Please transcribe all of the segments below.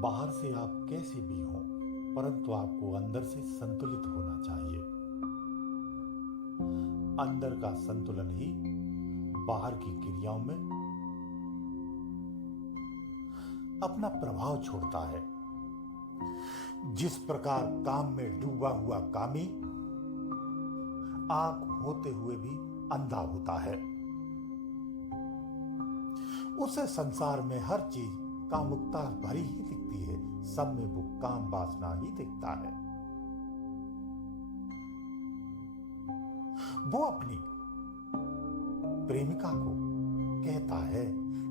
बाहर से आप कैसे भी हों, परंतु आपको अंदर से संतुलित होना चाहिए। अंदर का संतुलन ही बाहर की क्रियाओं में अपना प्रभाव छोड़ता है। जिस प्रकार काम में डूबा हुआ कामी आंख होते हुए भी अंधा होता है, उसे संसार में हर चीज कामुकता भरी ही दिखती है। सब में वो काम वासना ही दिखता है। वो अपनी प्रेमिका को कहता है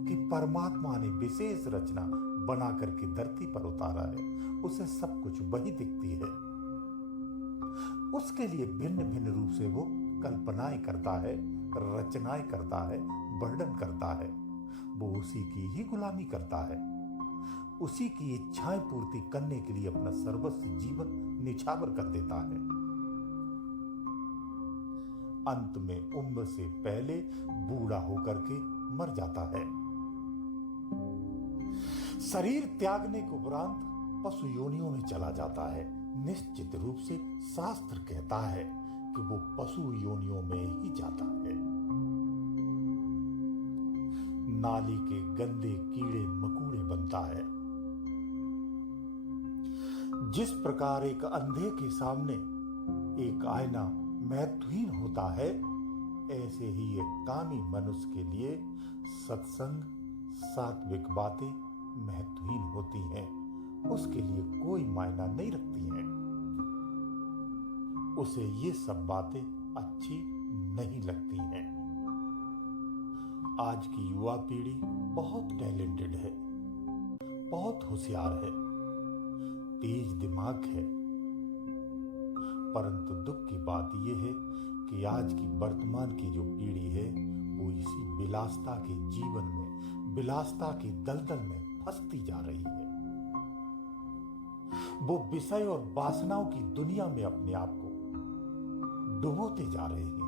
कि परमात्मा ने विशेष रचना बना करके धरती पर उतारा है, उसे सब कुछ वही दिखती है। उसके लिए भिन्न भिन्न रूप से वो कल्पनाएं करता है, रचनाएं करता है, वर्णन करता है। वो उसी की ही गुलामी करता है, उसी की इच्छाएं पूर्ति करने के लिए अपना सर्वस्व जीवन निछावर कर देता है। अंत में उम्र से पहले बूढ़ा होकर के मर जाता है। शरीर त्यागने के उपरांत पशु योनियों में चला जाता है। निश्चित रूप से शास्त्र कहता है कि वो पशु योनियों में ही जाता है। नाली के गंदे कीड़े मकोड़े बनता है। जिस प्रकार एक अंधे के सामने एक आईना महत्वहीन होता है, ऐसे ही एक कामी मनुष्य के लिए सत्संग, सात्विक बातें महत्वहीन होती हैं। उसके लिए कोई मायना नहीं रखती हैं। उसे ये सब बातें अच्छी नहीं लगती हैं। आज की युवा पीढ़ी बहुत टैलेंटेड है, बहुत होशियार है, तेज दिमाग है, परंतु दुख की बात यह है कि आज की वर्तमान की जो पीढ़ी है वो इसी विलासता के जीवन में, विलासता की दलदल में फंसती जा रही है। वो विषय और वासनाओं की दुनिया में अपने आप को डुबोते जा रहे हैं।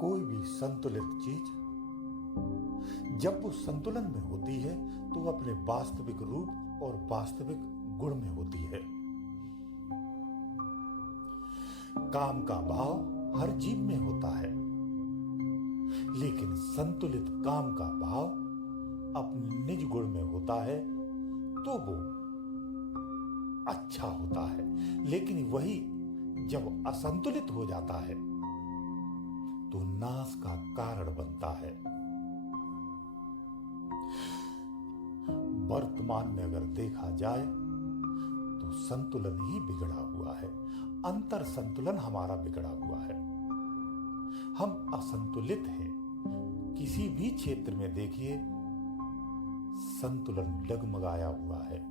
कोई भी संतुलित चीज जब वो संतुलन में होती है तो वो अपने वास्तविक रूप और वास्तविक गुण में होती है। काम का भाव हर जीव में होता है, लेकिन संतुलित काम का भाव अपने निज गुण में होता है तो वो अच्छा होता है। लेकिन वही जब असंतुलित हो जाता है तो नाश का कारण बनता है। वर्तमान में अगर देखा जाए तो संतुलन ही बिगड़ा हुआ है, अंतर संतुलन हमारा बिगड़ा हुआ है। हम असंतुलित हैं। किसी भी क्षेत्र में देखिए संतुलन डगमगाया हुआ है।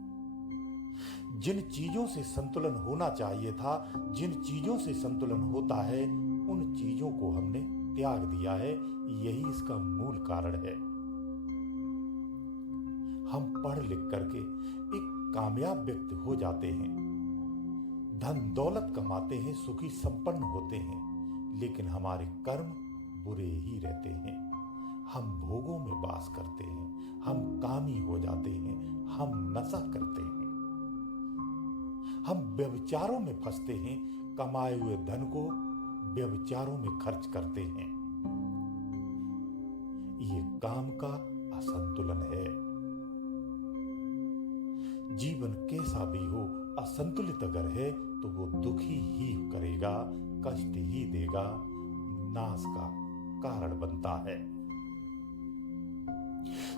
जिन चीजों से संतुलन होना चाहिए था, जिन चीजों से संतुलन होता है, उन चीजों को हमने त्याग दिया है। यही इसका मूल कारण है। हम पढ़ लिख करके एक कामयाब व्यक्ति हो जाते हैं, धन दौलत कमाते हैं, सुखी संपन्न होते हैं, लेकिन हमारे कर्म बुरे ही रहते हैं। हम भोगों में वास करते हैं, हम कामी हो जाते हैं, हम नशा करते हैं, हम व्यभिचारों में फंसते हैं, कमाए हुए धन को व्यभिचारों में खर्च करते हैं। ये काम का असंतुलन है। जीवन कैसा भी हो, असंतुलित अगर है तो वो दुखी ही करेगा, कष्ट ही देगा, नाश का कारण बनता है।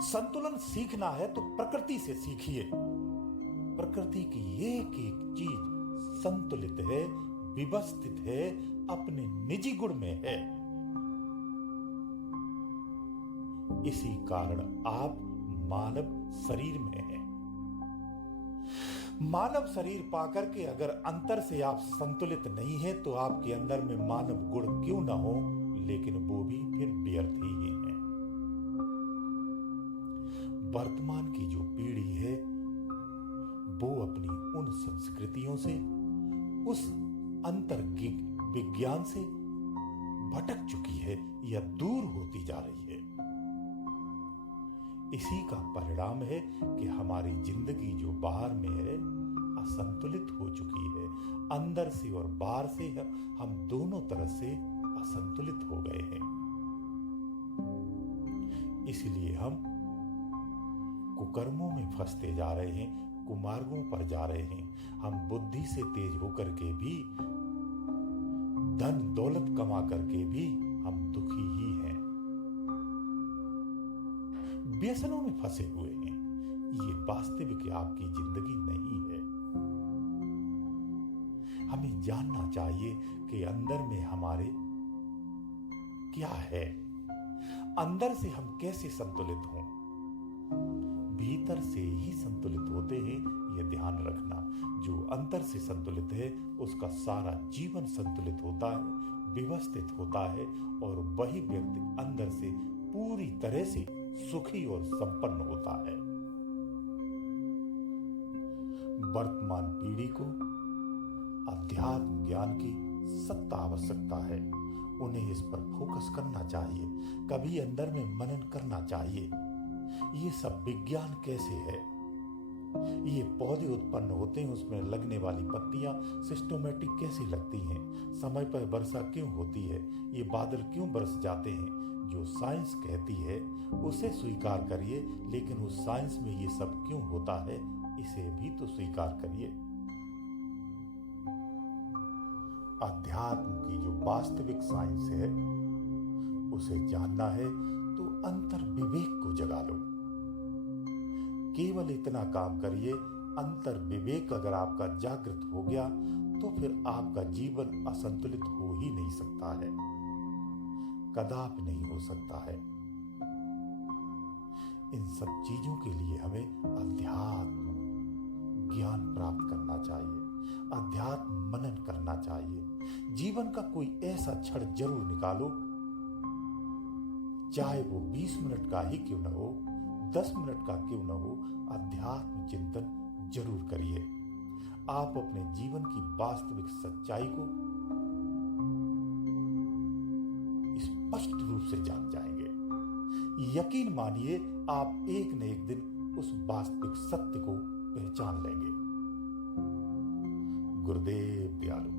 संतुलन सीखना है तो प्रकृति से सीखिए। प्रकृति की एक एक चीज संतुलित है, व्यवस्थित है, अपने निजी गुण में है। इसी कारण आप मानव शरीर में हैं। मानव शरीर पाकर के अगर अंतर से आप संतुलित नहीं हैं तो आपके अंदर में मानव गुण क्यों ना हो, लेकिन वो भी फिर व्यर्थ ही हैं। वर्तमान की जो पीढ़ी है वो अपनी उन संस्कृतियों से, उस अंतर विज्ञान से भटक चुकी है या दूर होती जा रही है। इसी का परिणाम है कि हमारी जिंदगी जो बाहर में है असंतुलित हो चुकी है। अंदर से और बाहर से हम दोनों तरह से असंतुलित हो गए हैं। इसलिए हम कुकर्मों में फंसते जा रहे हैं, कुमार्गों पर जा रहे हैं। हम बुद्धि से तेज होकर के भी, धन दौलत कमा करके भी हम दुखी ही हैं, व्यसनों में फंसे हुए हैं। ये वास्तविक आपकी जिंदगी नहीं है। हमें जानना चाहिए कि अंदर में हमारे क्या है, अंदर से हम कैसे संतुलित हों। भीतर से ही संतुलित होते हैं, यह ध्यान रखना। जो अंतर से संतुलित है उसका सारा जीवन संतुलित होता है, व्यवस्थित होता है, और वही व्यक्ति अंदर से पूरी तरह से सुखी और संपन्न होता है। वर्तमान पीढ़ी को अध्यात्म ज्ञान की सख्त आवश्यकता है। उन्हें इस पर फोकस करना चाहिए, कभी अंदर में मनन करना चाहिए। ये सब विज्ञान कैसे है, ये पौधे उत्पन्न होते हैं, उसमें लगने वाली पत्तियां सिस्टोमेटिक कैसी लगती हैं, समय पर वर्षा क्यों होती है, ये बादल क्यों बरस जाते हैं। जो साइंस कहती है उसे स्वीकार करिए, लेकिन उस साइंस में ये सब क्यों होता है इसे भी तो स्वीकार करिए। अध्यात्म की जो वास्तविक साइंस है उसे जानना है तो अंतर विवेक को जगा लो। केवल इतना काम करिए, अंतर विवेक अगर आपका जागृत हो गया तो फिर आपका जीवन असंतुलित हो ही नहीं सकता है, कदापि नहीं हो सकता है। इन सब चीजों के लिए हमें अध्यात्म ज्ञान प्राप्त करना चाहिए, अध्यात्म मनन करना चाहिए। जीवन का कोई ऐसा क्षण जरूर निकालो, चाहे वो 20 मिनट का ही क्यों न हो, 10 मिनट का क्यों न हो, अध्यात्म चिंतन जरूर करिए। आप अपने जीवन की वास्तविक सच्चाई को स्पष्ट रूप से जान जाएंगे। यकीन मानिए आप एक न एक दिन उस वास्तविक सत्य को पहचान लेंगे। गुरुदेव दयालु।